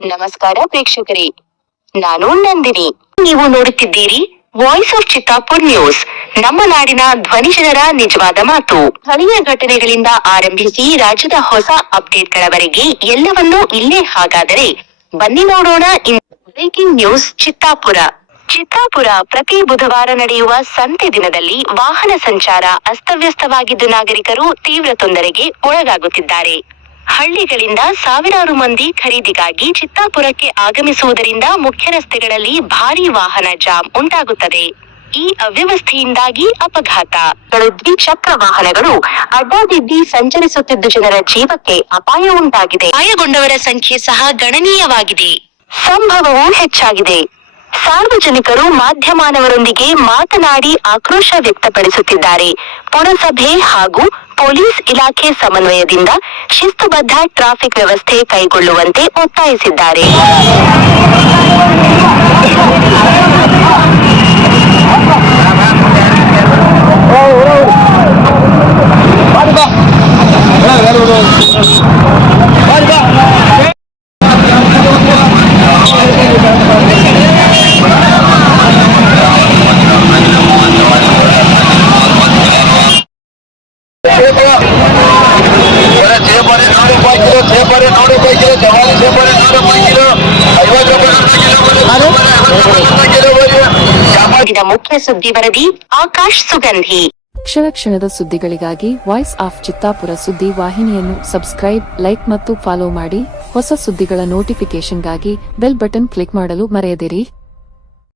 ನಮಸ್ಕಾರ ಪ್ರೇಕ್ಷಕರೇ, ನಾನು ನಂದಿನಿ. ನೀವು ನೋಡುತ್ತಿದ್ದೀರಿ ವಾಯ್ಸ್ ಆಫ್ ಚಿತ್ತಾಪುರ್ ನ್ಯೂಸ್ ನಮ್ಮ ನಾಡಿನ ಧ್ವನಿ ಜನರ ನಿಜವಾದ ಮಾತು. ಸ್ಥಳೀಯ ಘಟನೆಗಳಿಂದ ಆರಂಭಿಸಿ ರಾಜ್ಯದ ಹೊಸ ಅಪ್ಡೇಟ್ಗಳವರೆಗೆ ಎಲ್ಲವನ್ನೂ ಇಲ್ಲೇ ಹಾಗಾದರೆ ಬನ್ನಿ ನೋಡೋಣ ಬ್ರೇಕಿಂಗ್ ನ್ಯೂಸ್ ಚಿತ್ತಾಪುರ ಚಿತ್ತಾಪುರ ಪ್ರತಿ ಬುಧವಾರ ನಡೆಯುವ ಸಂತೆ ದಿನದಲ್ಲಿ ವಾಹನ ಸಂಚಾರ ಅಸ್ತವ್ಯಸ್ತವಾಗಿದ್ದು ನಾಗರಿಕರು ತೀವ್ರ ತೊಂದರೆಗೆ ಒಳಗಾಗುತ್ತಿದ್ದಾರೆ. ಹಳ್ಳಿಗಳಿಂದ ಸಾವಿರಾರು ಮಂದಿ ಖರೀದಿಗಾಗಿ ಚಿತ್ತಾಪುರಕ್ಕೆ ಆಗಮಿಸುವುದರಿಂದ ಮುಖ್ಯ ರಸ್ತೆಗಳಲ್ಲಿ ಭಾರೀ ವಾಹನ ಜಾಮ್ ಉಂಟಾಗುತ್ತದೆ. ಈ ಅವ್ಯವಸ್ಥೆಯಿಂದಾಗಿ ಅಪಘಾತ. ದ್ವಿಚಕ್ರ ವಾಹನಗಳು ಅಡ್ಡಾದಿಡ್ಡಿ ಸಂಚರಿಸುತ್ತಿದ್ದ ಜನರ ಜೀವಕ್ಕೆ ಅಪಾಯ ಉಂಟಾಗಿದೆ. ಗಾಯಗೊಂಡವರ ಸಂಖ್ಯೆ ಸಹ ಗಣನೀಯವಾಗಿದೆ. ಸಂಭವವೂ ಹೆಚ್ಚಾಗಿದೆ. ಸಾರ್ವಜನಿಕರು ಮಾಧ್ಯಮಾನವರೊಂದಿಗೆ ಮಾತನಾಡಿ ಆಕ್ರೋಶ ವ್ಯಕ್ತಪಡಿಸುತ್ತಿದ್ದಾರೆ. ಪುರಸಭೆ ಹಾಗೂ ಪೊಲೀಸ್ ಇಲಾಖೆ ಸಮನ್ವಯದಿಂದ ಶಿಸ್ತುಬದ್ಧ ಟ್ರಾಫಿಕ್ ವ್ಯವಸ್ಥೆ ಕೈಗೊಳ್ಳುವಂತೆ ಒತ್ತಾಯಿಸಿದ್ದಾರೆ. ಜವಾರಿ ಸೇಬರೆ ನೂರು ರೂಪಾಯಿ ಕಿಲೋ ಐವತ್ತು ರೂಪಾಯಿ ಅರ್ಧ ಐವತ್ತು ರೂಪಾಯಿ ಕಿಲೋ ಬರೀ ಮುಖ್ಯ ಸುದ್ದಿ ವರದಿ ಆಕಾಶ್ ಸುಗಂಧಿ. ಕ್ಷಣ ಕ್ಷಣದ ಸುದ್ದಿಗಳಿಗಾಗಿ ವಾಯ್ಸ್ ಆಫ್ ಚಿತ್ತಾಪುರ ಸುದ್ದಿ ವಾಹಿನಿಯನ್ನು ಸಬ್ಸ್ಕ್ರೈಬ್ ಲೈಕ್ ಮತ್ತು ಫಾಲೋ ಮಾಡಿ. ಹೊಸ ಸುದ್ದಿಗಳ ನೋಟಿಫಿಕೇಶನ್ಗಾಗಿ ಬೆಲ್ ಬಟನ್ ಕ್ಲಿಕ್ ಮಾಡಲು ಮರೆಯದಿರಿ.